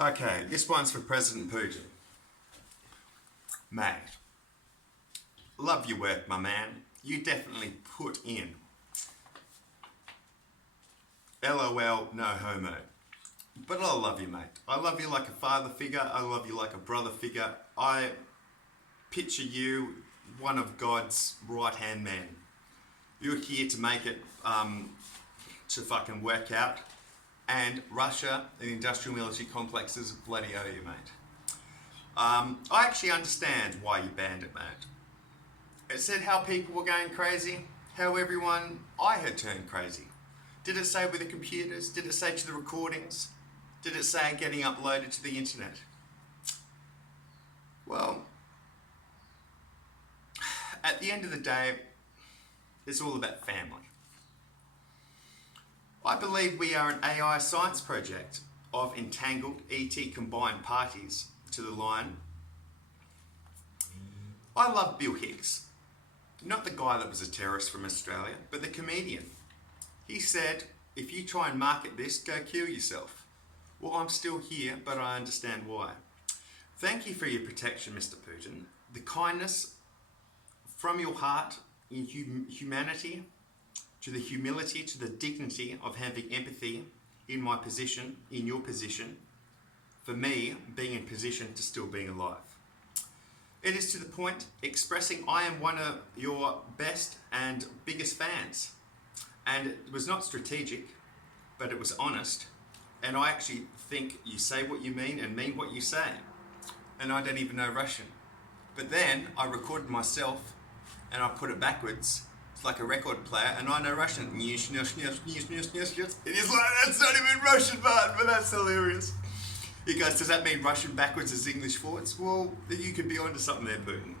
Okay, this one's for President Putin. Mate, love your work, my man. You definitely put in. LOL, no homo. But I love you, mate. I love you like a father figure. I love you like a brother figure. I picture you one of God's right-hand men. You're here to make it, to fucking work out. And Russia and the industrial military complexes bloody owe you, mate. I actually understand why you banned it, mate. It said how people were going crazy, how everyone I had turned crazy. Did it say with the computers? Did it say to the recordings? Did it say getting uploaded to the internet? Well, at the end of the day, it's all about family. I believe we are an AI science project of entangled ET combined parties to the line. I love Bill Hicks, not the guy that was a terrorist from Australia, but the comedian. He said, if you try and market this, go kill yourself. Well, I'm still here, but I understand why. Thank you for your protection, Mr. Putin. The kindness from your heart in humanity, to the humility, to the dignity of having empathy in my position, in your position, for me being in position to still being alive. It is to the point expressing I am one of your best and biggest fans. And it was not strategic, but it was honest. And I actually think you say what you mean and mean what you say. And I don't even know Russian. But then I recorded myself and I put it backwards. It's like a record player, and I know Russian. It is like, that's not even Russian, man, but that's hilarious. He goes, does that mean Russian backwards is English forwards? Well, you could be onto something there, Putin.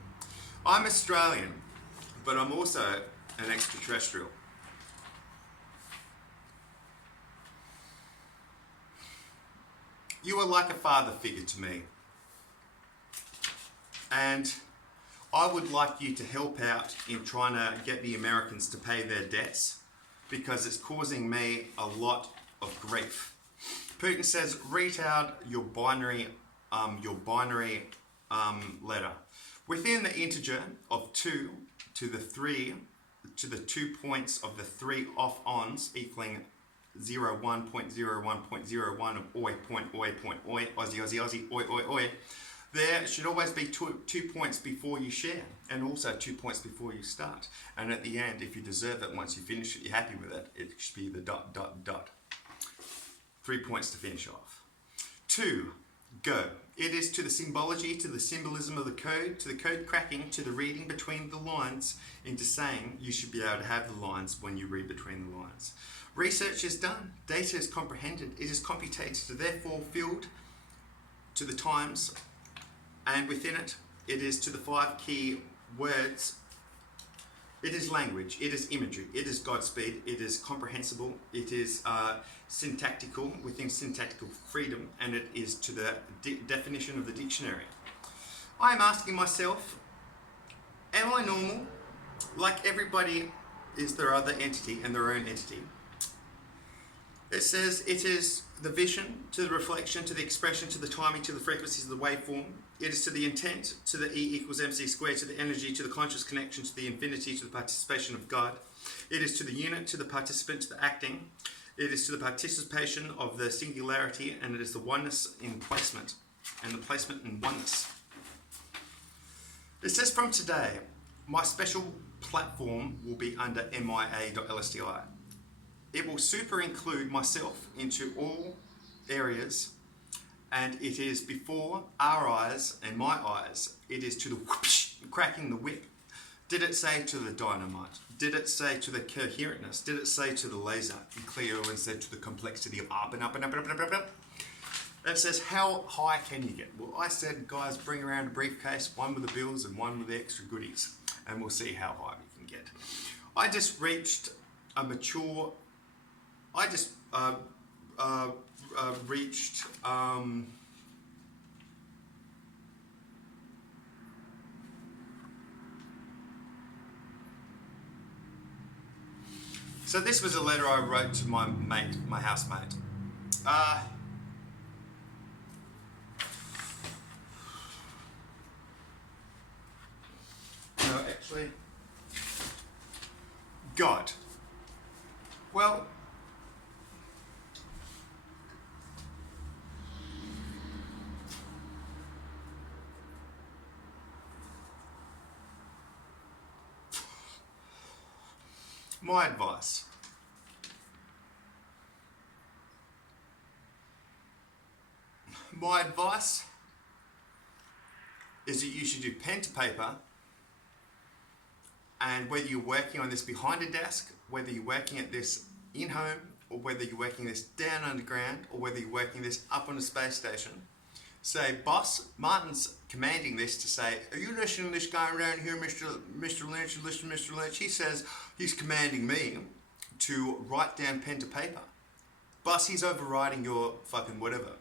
I'm Australian, but I'm also an extraterrestrial. You are like a father figure to me. And I would like you to help out in trying to get the Americans to pay their debts, because it's causing me a lot of grief. Putin says, read out your binary letter. Within the integer of 2 to the 3 to the 2 points of the 3 off-ons equaling 01.01.01 of oi, point, oi, Aussie, Aussie, Aussie, oi, oi, oi. There should always be 2 points before you share, and also 2 points before you start. And at the end, if you deserve it, once you finish it, you're happy with it, it should be the ... 3 points to finish off. 2, go. It is to the symbology, to the symbolism of the code, to the code cracking, to the reading between the lines, into saying you should be able to have the lines when you read between the lines. Research is done, data is comprehended, it is computated, therefore filled to the times, and within it, it is to the 5 key words. It is language, it is imagery, it is Godspeed, it is comprehensible, it is syntactical, within syntactical freedom, and it is to the definition of the dictionary. I am asking myself, am I normal? Like everybody is their other entity and their own entity. It says it is the vision, to the reflection, to the expression, to the timing, to the frequencies of the waveform. It is to the intent, to the E equals MC squared, to the energy, to the conscious connection, to the infinity, to the participation of God. It is to the unit, to the participant, to the acting. It is to the participation of the singularity, and it is the oneness in placement, and the placement in oneness. It says from today, my special platform will be under MIA.LSTI. It will super include myself into all areas, and it is before our eyes and my eyes. It is to the whoosh, cracking the whip. Did it say to the dynamite? Did it say to the coherentness? Did it say to the laser? And Cleo and said to the complexity of up and up and up and up and up and up. It says, how high can you get? Well, I said, guys, bring around a briefcase, one with the bills and one with the extra goodies, and we'll see how high we can get. I just reached a mature... I just reached so this was a letter I wrote to my mate, my housemate. actually. God. Well, my advice. My advice is that you should do pen to paper, and whether you're working on this behind a desk, whether you're working at this in home, or whether you're working this down underground, or whether you're working this up on a space station, say, boss, Martin's commanding this to say, are you listening to this guy around here, Mr. Lynch? Listen, Mr. Lynch. He says he's commanding me to write down pen to paper. Boss, he's overriding your fucking whatever.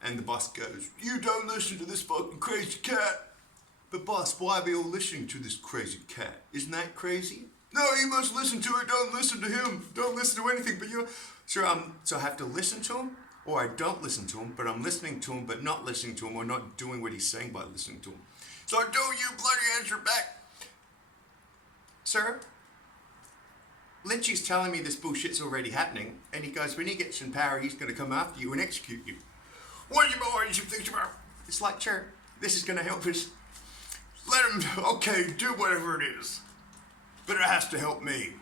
And the boss goes, you don't listen to this fucking crazy cat. But boss, why are we all listening to this crazy cat? Isn't that crazy? No, you must listen to it. Don't listen to him. Don't listen to anything but you. So I have to listen to him, or I don't listen to him, but I'm listening to him, but not listening to him, or not doing what he's saying by listening to him. So don't you bloody answer back. Sir, Lynchy's telling me this bullshit's already happening, and he goes, when he gets in power, he's going to come after you and execute you. What are you boys thinking about? It's like, sure, this is going to help us. Let him, okay, do whatever it is. But it has to help me.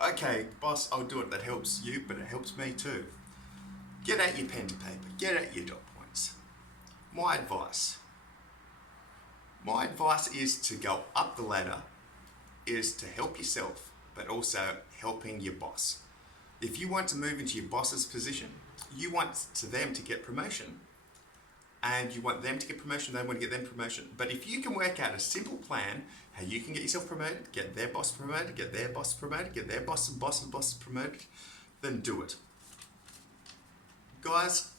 Okay, boss, I'll do it. That helps you, but it helps me too. Get out your pen to paper. Get out your dot points. My advice is to go up the ladder, is to help yourself, but also helping your boss. If you want to move into your boss's position, you want them to get promotion. And you want them to get promotion, they want to get them promotion. But if you can work out a simple plan, how you can get yourself promoted, get their boss promoted, get their boss promoted, get their boss and boss's boss promoted, then do it. Guys,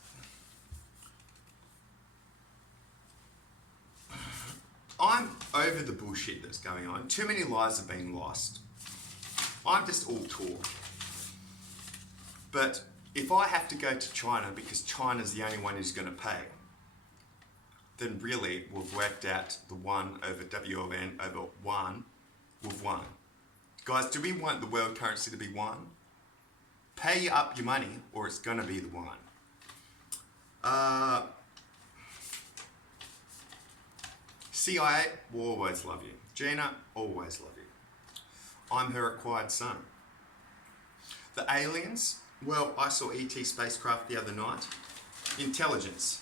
I'm over the bullshit that's going on. Too many lives have been lost. I'm just all talk. But if I have to go to China because China's the only one who's going to pay, then really we've worked out the one over WLN over one, we've won. Guys, do we want the world currency to be one? Pay up your money or it's going to be the one. CIA will always love you. Gina, always love you. I'm her acquired son. The aliens, well, I saw ET spacecraft the other night. Intelligence.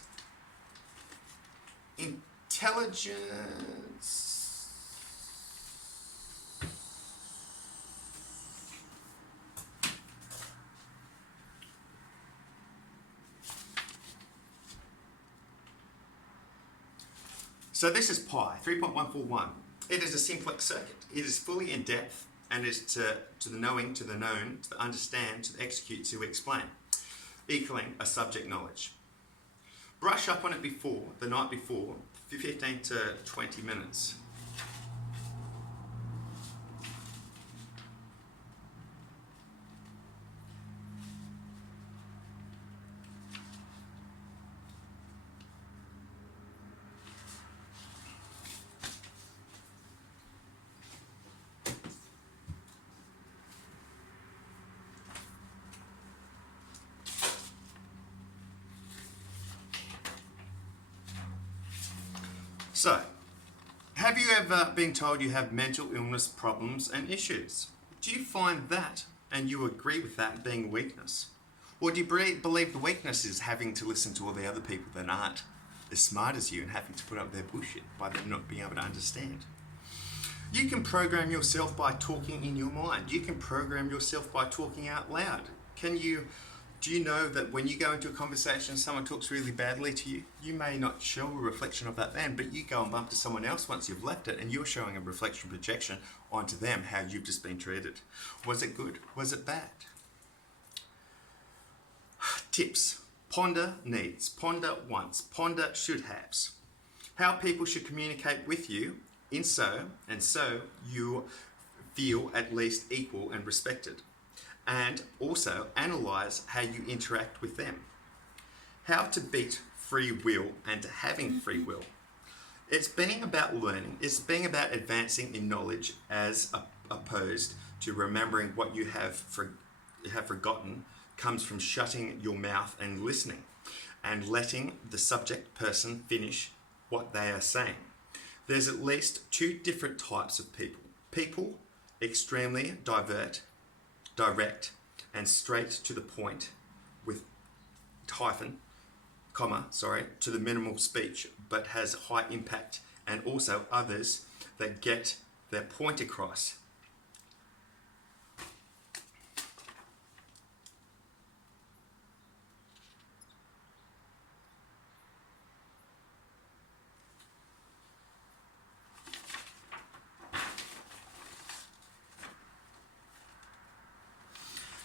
So this is pi, 3.141. It is a simplex circuit. It is fully in depth and is to the knowing, to the known, to the understand, to the execute, to explain, equaling a subject knowledge. Brush up on it before, the night before, 15 to 20 minutes. So, have you ever been told you have mental illness problems and issues? Do you find that, and you agree with that, being a weakness? Or do you believe the weakness is having to listen to all the other people that aren't as smart as you and having to put up their bullshit by them not being able to understand? You can program yourself by talking in your mind. You can program yourself by talking out loud. Do you know that when you go into a conversation and someone talks really badly to you, you may not show a reflection of that then, but you go and bump to someone else once you've left it and you're showing a reflection projection onto them how you've just been treated. Was it good? Was it bad? Tips. Ponder needs. Ponder wants. Ponder should haves. How people should communicate with you so you feel at least equal and respected. And also analyze how you interact with them. How to beat free will and having free will. It's being about learning. It's being about advancing in knowledge as opposed to remembering what you have forgotten comes from shutting your mouth and listening and letting the subject person finish what they are saying. There's at least two different types of people. People extremely direct and straight to the point with to the minimal speech, but has high impact, and also others that get their point across.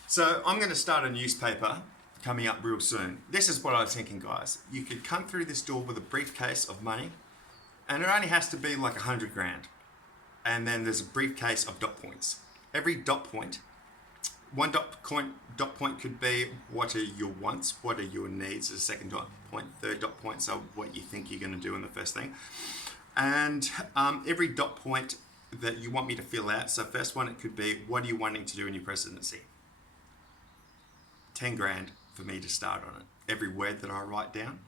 So I'm going to start a newspaper coming up real soon. This is what I was thinking, guys. You could come through this door with a briefcase of money, and it only has to be like 100 grand. And then there's a briefcase of dot points. Every dot point, one dot point could be what are your wants, what are your needs, the second dot point, third dot point, so what you think you're going to do in the first thing. And every dot point that you want me to fill out, so first one, it could be, what are you wanting to do in your presidency? 10 grand for me to start on it. Every word that I write down,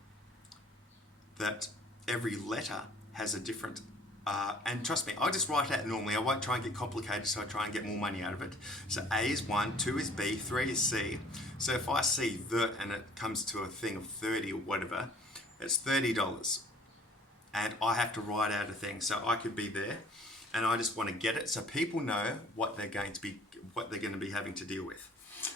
that every letter has a different, and trust me, I just write out normally. I won't try and get complicated, so I try and get more money out of it. So A is 1, 2 is B, 3 is C. So if I see the and it comes to a thing of 30 or whatever, it's $30. And I have to write out a thing. So I could be there and I just want to get it so people know what they're going to be having to deal with.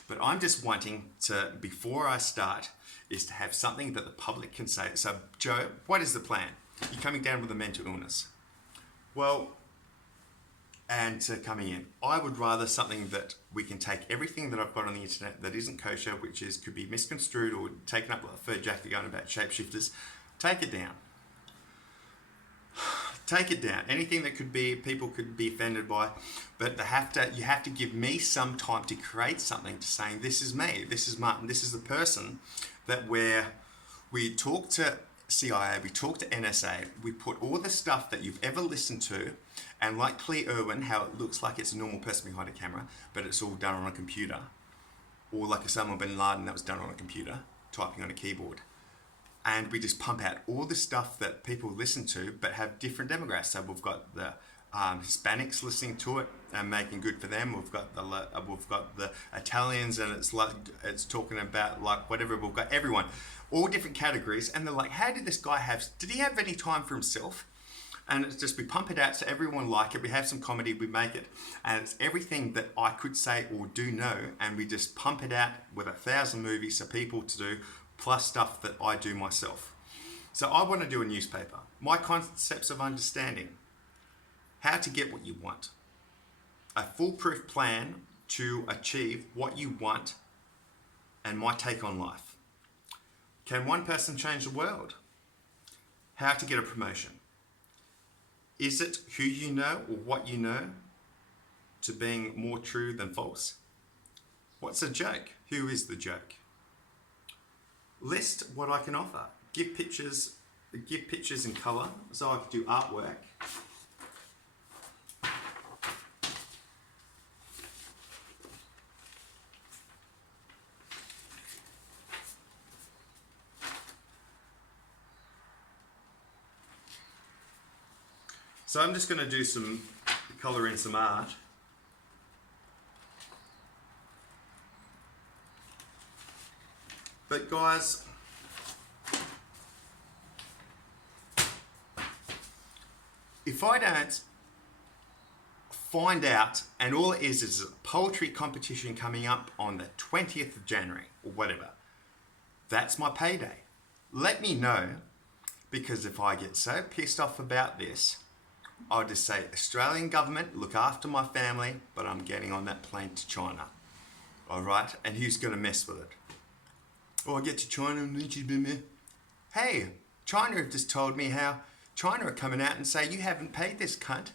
But I'm just wanting to, before I start, is to have something that the public can say. So, Joe, what is the plan? You're coming down with a mental illness. Well, and coming in, I would rather something that we can take everything that I've got on the internet that isn't kosher, which could be misconstrued or taken up like a fur jacket going about shapeshifters, take it down. Take it down. Anything that people could be offended by, but you have to give me some time to create something to saying, this is me, this is Martin, this is the person that we talk to CIA, we talk to NSA, we put all the stuff that you've ever listened to, and like Claire Irwin, how it looks like it's a normal person behind a camera, but it's all done on a computer, or like Osama bin Laden that was done on a computer, typing on a keyboard. And we just pump out all the stuff that people listen to, but have different demographics. So we've got the Hispanics listening to it and making good for them. We've got the Italians, and it's talking about like whatever. We've got everyone, all different categories, and they're like, how did this guy did he have any time for himself? And it's just, we pump it out so everyone like it. We have some comedy, we make it, and it's everything that I could say or do know, and we just pump it out with 1,000 movies for people to do, plus stuff that I do myself. So I want to do a newspaper. My concepts of understanding. How to get what you want. A foolproof plan to achieve what you want, and my take on life. Can one person change the world? How to get a promotion. Is it who you know or what you know to being more true than false? What's a joke? Who is the joke? List what I can offer. Give pictures in colour, so I could do artwork. So I'm just going to do some colour in some art. But guys, if I don't find out, and all it is a poetry competition coming up on the 20th of January or whatever, that's my payday. Let me know, because if I get so pissed off about this, I'll just say, Australian government, look after my family, but I'm getting on that plane to China. All right? And who's going to mess with it? Oh, I get to China and then she's been there. Hey, China have just told me how China are coming out and say, you haven't paid this cunt.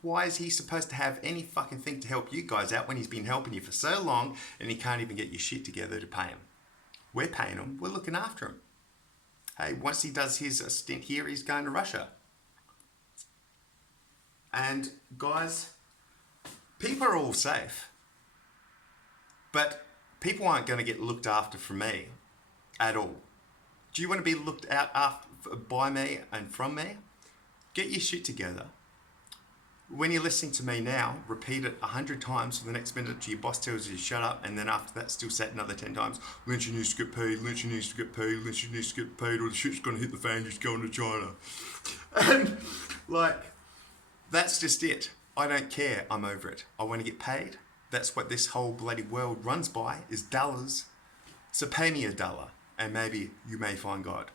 Why is he supposed to have any fucking thing to help you guys out when he's been helping you for so long and he can't even get your shit together to pay him? We're paying him. We're looking after him. Hey, once he does his stint here, he's going to Russia. And guys, people are all safe, but people aren't going to get looked after from me at all. Do you want to be looked out after by me and from me? Get your shit together. When you're listening to me now, repeat it 100 times for the next minute your boss tells you to shut up, and then after that still say it another 10 times. Lynch needs to get paid, Lynch needs to get paid, Lynch needs to get paid, or the shit's going to hit the fan, just going to China. And like, that's just it. I don't care, I'm over it. I want to get paid. That's what this whole bloody world runs by, is dollars. So pay me $1, and maybe you may find God.